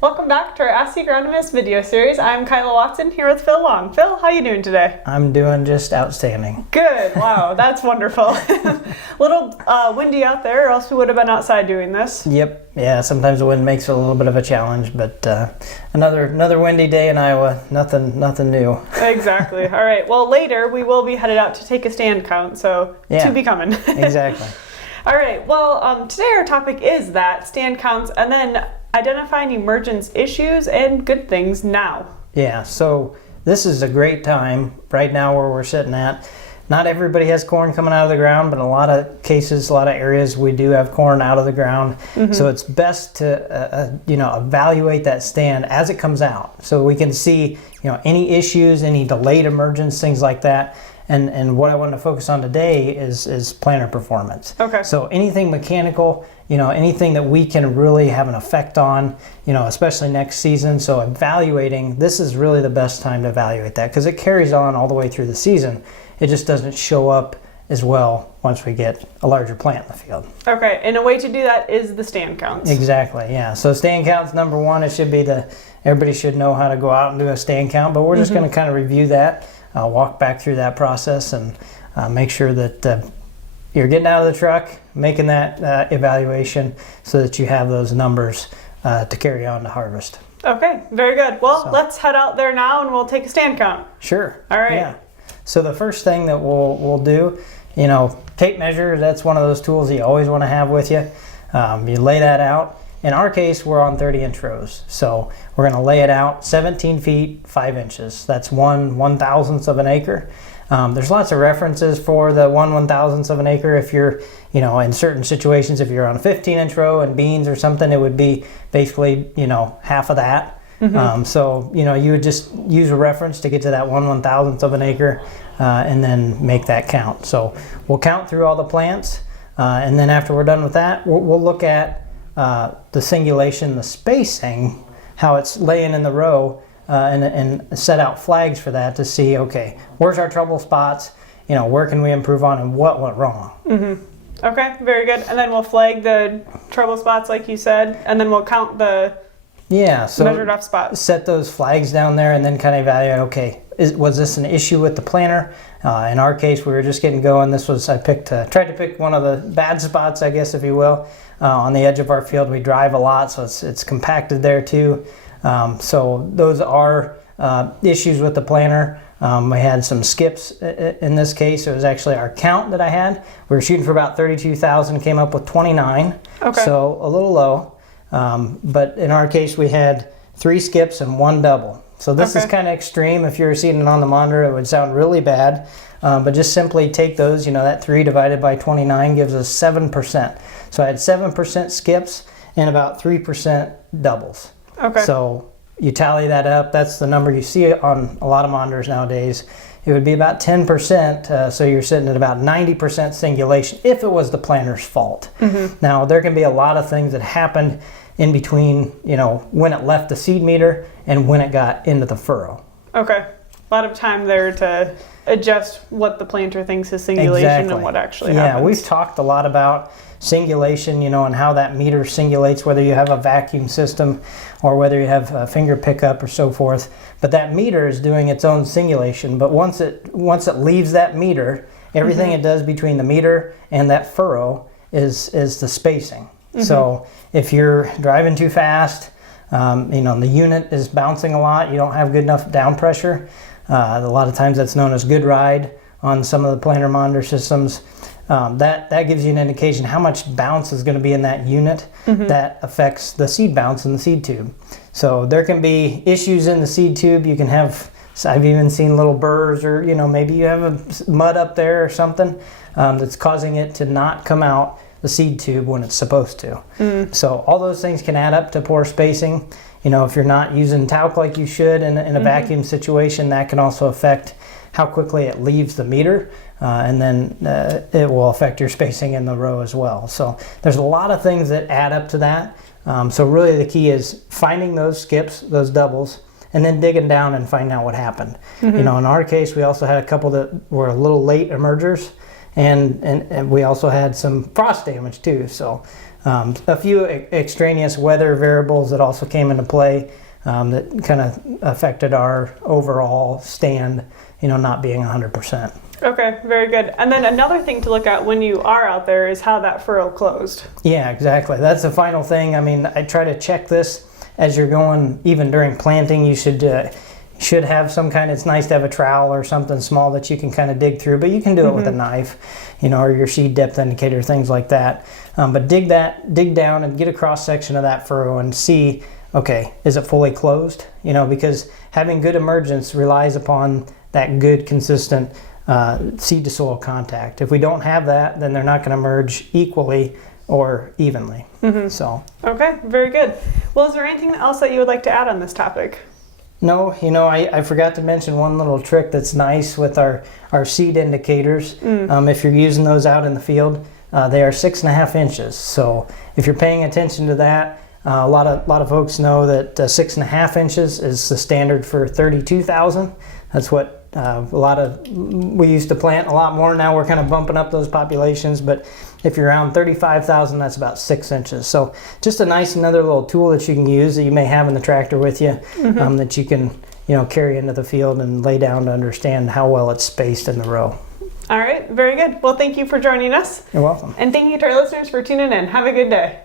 Welcome back to our Ask the Agronomist video series. I'm Kyla Watson here with Phil Long. Phil, how are you doing today? I'm doing just outstanding. Good. Wow, that's wonderful. Little windy out there, or else we would have been outside doing this. Yep. Yeah, sometimes the wind makes it a little bit of a challenge, but another windy day in Iowa, nothing new. Exactly. All right. Well, later we will be headed out to take a stand count, so to be coming. Exactly. All right. Well, today our topic is that stand counts and then identifying emergence issues and good things now. Yeah, so this is a great time right now where we're sitting at. Not everybody has corn coming out of the ground, but in a lot of cases, a lot of areas, we do have corn out of the ground. So it's best to evaluate that stand as it comes out, so we can see any issues, any delayed emergence, things like that. And what I want to focus on today is planter performance. Okay. So anything mechanical, anything that we can really have an effect on, especially next season. So evaluating, this is really the best time to evaluate that because it carries on all the way through the season. It just doesn't show up as well once we get a larger plant in the field. Okay, and a way to do that is the stand counts. Exactly, yeah. So stand counts, number one, it should be everybody should know how to go out and do a stand count, but we're just going to kind of review that, walk back through that process and make sure that you're getting out of the truck, making that evaluation so that you have those numbers to carry on to harvest. Okay, very good. Well, let's head out there now and we'll take a stand count. Sure. All right. Yeah. So the first thing that we'll do, tape measure, that's one of those tools that you always want to have with you. You lay that out. In our case, we're on 30-inch rows. So we're going to lay it out 17 feet, 5 inches. That's 1/1000th of an acre. There's lots of references for the 1/1000th of an acre. If you're, in certain situations, if you're on a 15-inch row and beans or something, it would be basically, half of that. So, you would just use a reference to get to that 1/1000th of an acre and then make that count. So we'll count through all the plants and then after we're done with that, we'll look at the singulation, the spacing, how it's laying in the row and set out flags for that to see, okay, where's our trouble spots, where can we improve on and what went wrong. Okay, very good. And then we'll flag the trouble spots like you said, and then we'll count the so measured off spots. Set those flags down there and then kind of evaluate, okay, was this an issue with the planter? In our case, we were just getting going. This was, I tried to pick one of the bad spots, I guess, if you will. On the edge of our field, we drive a lot, so it's compacted there too. So those are issues with the planter. We had some skips in this case. It was actually our count that I had. We were shooting for about 32,000, came up with 29. Okay. So a little low. But in our case, we had 3 skips and 1 double. So this is kind of extreme. If you were seeing it on the monitor, it would sound really bad. But just simply take those, that 3 divided by 29 gives us 7%. So I had 7% skips and about 3% doubles. Okay. So you tally that up, that's the number you see on a lot of monitors nowadays. It would be about 10%, so you're sitting at about 90% singulation if it was the planter's fault. Now, there can be a lot of things that happened in between, when it left the seed meter and when it got into the furrow. Okay. A lot of time there to adjust what the planter thinks is singulation and what actually happens. Yeah, we've talked a lot about singulation, and how that meter singulates, whether you have a vacuum system or whether you have a finger pickup or so forth. But that meter is doing its own singulation. But once it leaves that meter, everything it does between the meter and that furrow is the spacing. So if you're driving too fast, the unit is bouncing a lot, you don't have good enough down pressure. A lot of times that's known as good ride on some of the planter monitor systems. That gives you an indication how much bounce is going to be in that unit that affects the seed bounce in the seed tube. So there can be issues in the seed tube. You can have, I've even seen little burrs or, maybe you have a mud up there or something that's causing it to not come out the seed tube when it's supposed to. So all those things can add up to poor spacing. If you're not using talc like you should in a vacuum situation, that can also affect how quickly it leaves the meter, and then it will affect your spacing in the row as well. So there's a lot of things that add up to that. So really the key is finding those skips, those doubles, and then digging down and finding out what happened. In our case, we also had a couple that were a little late emergers, and we also had some frost damage too. So A few extraneous weather variables that also came into play that kind of affected our overall stand, not being 100%. Okay, very good. And then another thing to look at when you are out there is how that furrow closed. Yeah, exactly. That's the final thing. I mean, I try to check this as you're going, even during planting. You should have some kind of, it's nice to have a trowel or something small that you can kind of dig through, but you can do it with a knife, or your seed depth indicator, things like that. But dig down and get a cross section of that furrow and see, okay, is it fully closed? Because having good emergence relies upon that good, consistent seed to soil contact. If we don't have that, then they're not going to merge equally or evenly. So. Okay, very good. Well, is there anything else that you would like to add on this topic? No, I forgot to mention one little trick that's nice with our seed indicators. If you're using those out in the field, they are 6.5 inches. So if you're paying attention to that, a lot of folks know that 6.5 inches is the standard for 32,000. That's what we used to plant a lot more. Now we're kind of bumping up those populations, but if you're around 35,000, that's about 6 inches. So just a nice another little tool that you can use that you may have in the tractor with you, that you can carry into the field and lay down to understand how well it's spaced in the row. All right, very good. Well, thank you for joining us. You're welcome. And thank you to our listeners for tuning in. Have a good day.